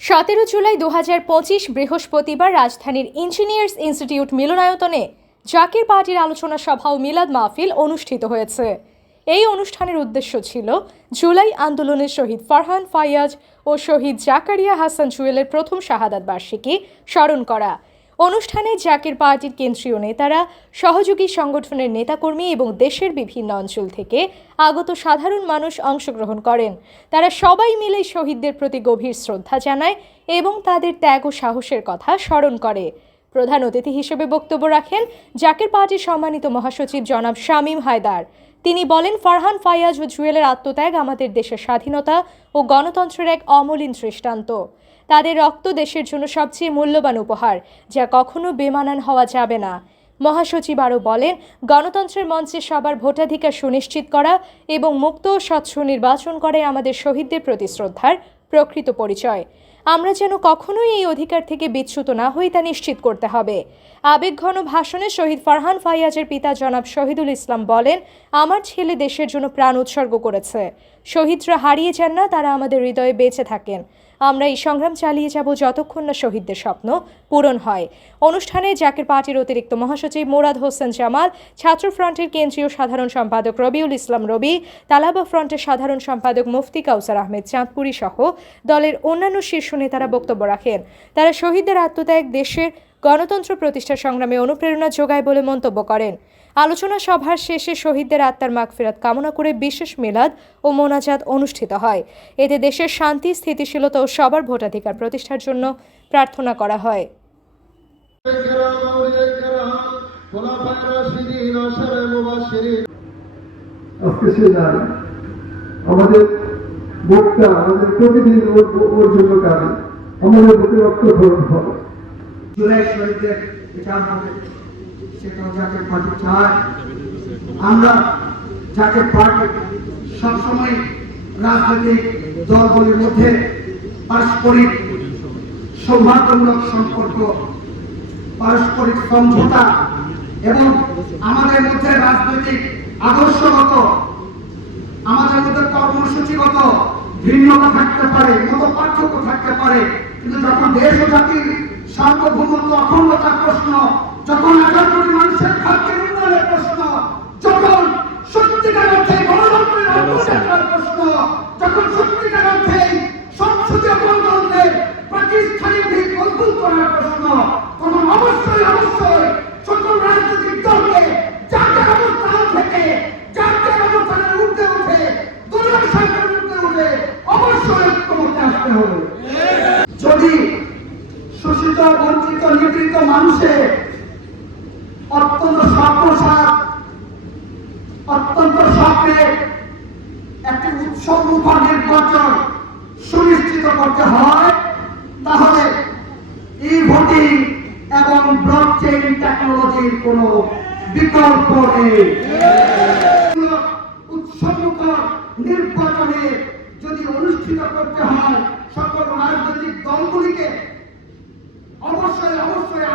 সতেরো জুলাই দু হাজার পঁচিশ বৃহস্পতিবার রাজধানীর ইঞ্জিনিয়ার্স ইনস্টিটিউট মিলনায়তনে জাকির পার্টির আলোচনা সভা ও মিলাদ মাহফিল অনুষ্ঠিত হয়েছে। এই অনুষ্ঠানের উদ্দেশ্য ছিল জুলাই আন্দোলনের শহীদ ফারহান ফাইয়াজ ও শহীদ জাকারিয়া হাসান জুয়েলের প্রথম শাহাদাত বার্ষিকী স্মরণ করা। অনুষ্ঠানে জাকের পার্টির কেন্দ্রীয় নেতারা, সহযোগী সংগঠনের নেতাকর্মী এবং দেশের বিভিন্ন অঞ্চল থেকে আগত সাধারণ মানুষ অংশগ্রহণ করেন। তারা সবাই মিলে শহীদদের প্রতি গভীর শ্রদ্ধা জানায় এবং তাদের ত্যাগ ও সাহসের কথা স্মরণ করে। প্রধান অতিথি হিসেবে বক্তব্য রাখেন জাকির পার্টির সম্মানিত মহাসচিব জনাব শামীম হায়দার। তিনি বলেন, ফারহান ফায়াজ ও জুয়েলের আত্মত্যাগ আমাদের দেশের স্বাধীনতা ও গণতন্ত্রের এক অমলিন দৃষ্টান্ত। তাদের রক্ত দেশের জন্য সবচেয়ে মূল্যবান উপহার, যা কখনো বেমানান হওয়া যাবে না। মহাসচিব আরও বলেন, গণতন্ত্রের মঞ্চে সবার ভোটাধিকার সুনিশ্চিত করা এবং মুক্ত ও স্বচ্ছ নির্বাচন করে আমাদের শহীদদের প্রতি শ্রদ্ধার প্রকৃত পরিচয়। আমরা যেন কখনোই এই অধিকার থেকে বিচ্যুত না হই তা নিশ্চিত করতে হবে। আবেগঘন ভাষণে শহীদ ফারহান ফাইয়াজের পিতা জনাব শহীদুল ইসলাম বলেন, আমার ছেলে দেশের জন্য প্রাণ উৎসর্গ করেছে। শহীদরা হারিয়ে যান না, তারা আমাদের হৃদয়ে বেঁচে থাকেন। আমরা এই সংগ্রাম চালিয়ে যাব যতক্ষণ না শহীদদের স্বপ্ন পূরণ হয়। অনুষ্ঠানে জাকির পার্টির অতিরিক্ত মহাসচিব মোরাদ হোসেন জামাল, ছাত্র ফ্রন্টের কেন্দ্রীয় সাধারণ সম্পাদক রবিউল ইসলাম রবি, তালাবা ফ্রন্টের সাধারণ সম্পাদক মুফতি কাউসার আহমেদ চাঁদপুরি সহ দলের অন্যান্য শীর্ষ নেতারা বক্তব্য রাখেন। তারা শহীদদের আত্মত্যাগ, দেশের গণতন্ত্র প্রতিষ্ঠা সংগ্রামে অনুপ্রেরণা যোগায় বলে মন্তব্য করেন। আলোচনা সভার শেষে শহীদদের আত্মার মাগফিরাত কামনা করে বিশেষ মেলাদ ও মোনাজাত অনুষ্ঠিত হয়। এতে দেশের শান্তি, স্থিতিশীলতা ও সবার ভোটাধিকার প্রতিষ্ঠার জন্য প্রার্থনা করা হয়। আমাদের বক্তা আমাদের প্রতিদিন ওর জন্য কাঁদে আমাদের বুকে রক্ত ধরণ হবে আমরা জাতীয় পার্টি সবসময় রাজনৈতিক দলগুলির মধ্যে পারস্পরিক সৌহার্দ্যমূলক সম্পর্ক, পারস্পরিক সমঝোতা এবং আমাদের মধ্যে রাজনৈতিক আদর্শগত, আমাদের মধ্যে কর্মসূচিগত ভিন্নতা থাকতে পারে মত পার্থক্য থাকতে পারে, কিন্তু যখন দেশ ও জাতির সার্বভৌমত্ব, অখণ্ডতার প্রশ্ন, যখন এগারো কোটি মানুষের খাদ্যের আসতে হবে যদি শোষিত, বঞ্চিত নিপীড়িত মানুষের অত্যন্ত স্বপ্নসাদ অত্যন্ত স্বপ্নের একটি উৎসব মুখর নির্বাচন সুনিশ্চিত করতে হয়, তাহলে ই ভোটিং এবং ব্লক টেকনোলজির কোনো বিকল্প নেই। উৎসবমুখর নির্বাচনে যদি অনুষ্ঠিত করতে হয় সকল রাজনৈতিক দলগুলিকে অবশ্যই অবশ্যই